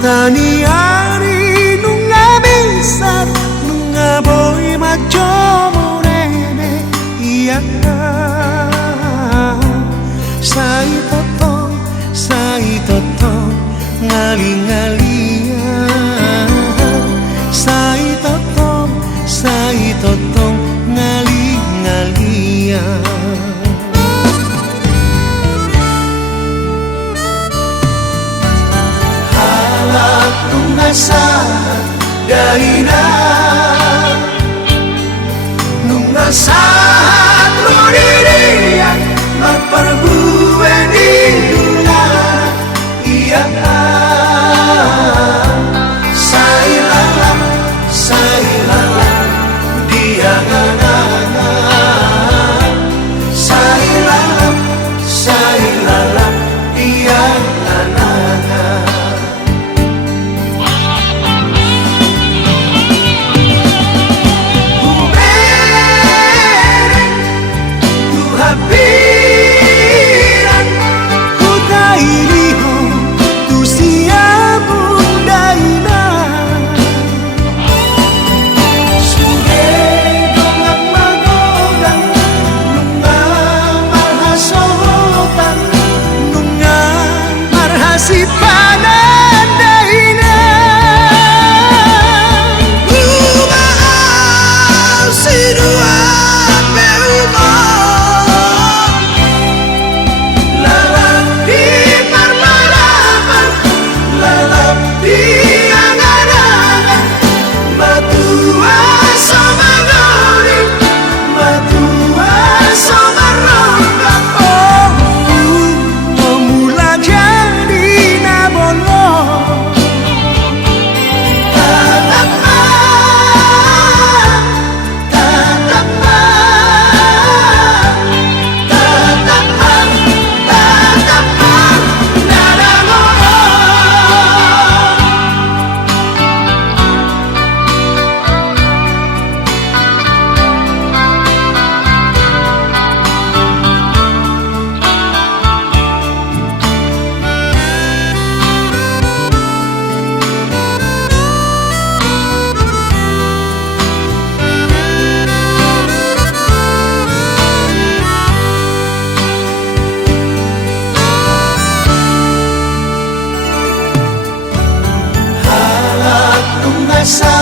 Tani ari nunga besar nunga boy macho morene iya sai totong ngali ngalia sai totong ngali ngalia. Nungasa daina nungasa loriria magparbuen ina iya sai lalang dia ngana sai lalang dia ngana. Si panan daina Ubah si dua beuma Lalap di parmalaman Lalap di angan-angan Matua sama gori Matua sama ronggak. Oh, mula jadi Sa